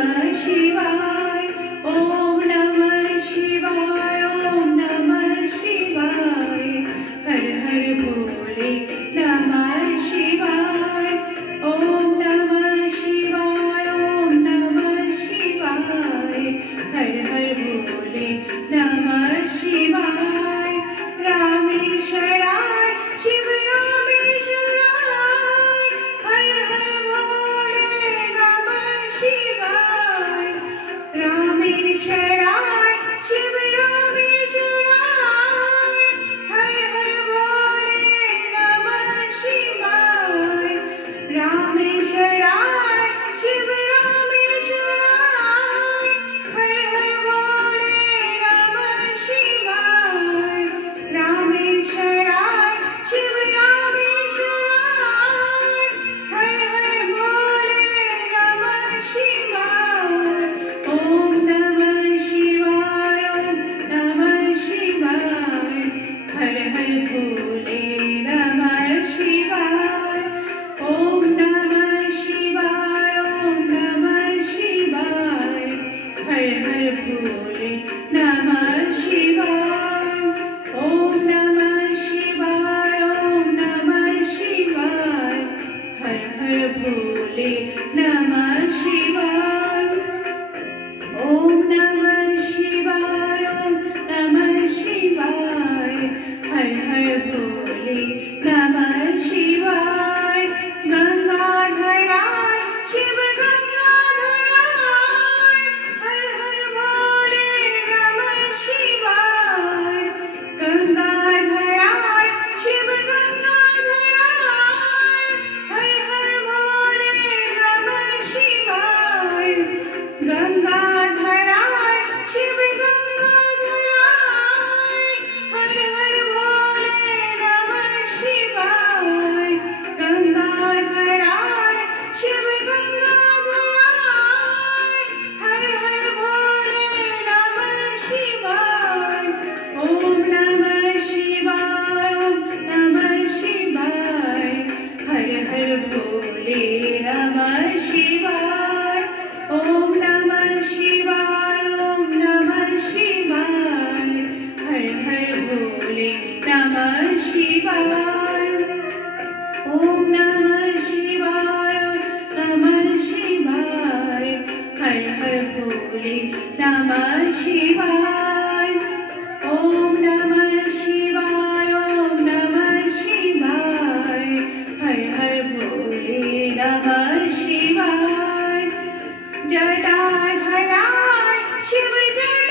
नमः शिवाय ओम नमः शिवाय ओम नमः शिवाय हर हर भोले नमः शिवाय ओम नमः शिवाय ओम नमः शिवाय हर हर भोले नमः शिवाय रामेश्वराय शिव रामेश्वराय हर हर भोले नमः शिवाय रामेश्वराय शिव रामेश्वराय हर हर भोले नमः शिवाय रामेश्वराय शिव रामेश्वराय हर हर भोले नमः शिवाय रामेश्वराय शिव रामेश्वराय हर हर भोले नमः शिवाय ओम नमः शिवाय ओम नमः शिवाय हर हर भोले नमः शिवाय ओम नमः शिवाय ओम नमः शिवाय हर हर भोले नमः शिवाय ओम नमः शिवाय ओम नमः शिवाय हर हर भोले नमः शिवाय ओम नमः शिवाय ओम नमः शिवाय हर हर भोले नमः शिवाय गंगाधराय शिव गंगाधराय हर हर भोले नमः शिवाय गंगाधराय शिव गंगाधराय हर हर भोले नमः शिवाय गंगाधराय शिव गंगाधराय हर हर भोले नमः शिवाय गंगाधराय शिव गंगाधराय हर हर भोले नमः शिवाय ओम नमः शिवाय ओम नमः शिवाय हर हर भोले नमः शिवाय ओम नमः शिवाय ओम नमः शिवाय हर हर भोले नमः शिवाय ओम नमः शिवाय नमः शिवाय हर हर भोले नमः शिवाय ओम नमः शिवाय ओम नमः शिवाय हर हर भोले नमः शिवाय जटाधराय शिव जटाधराय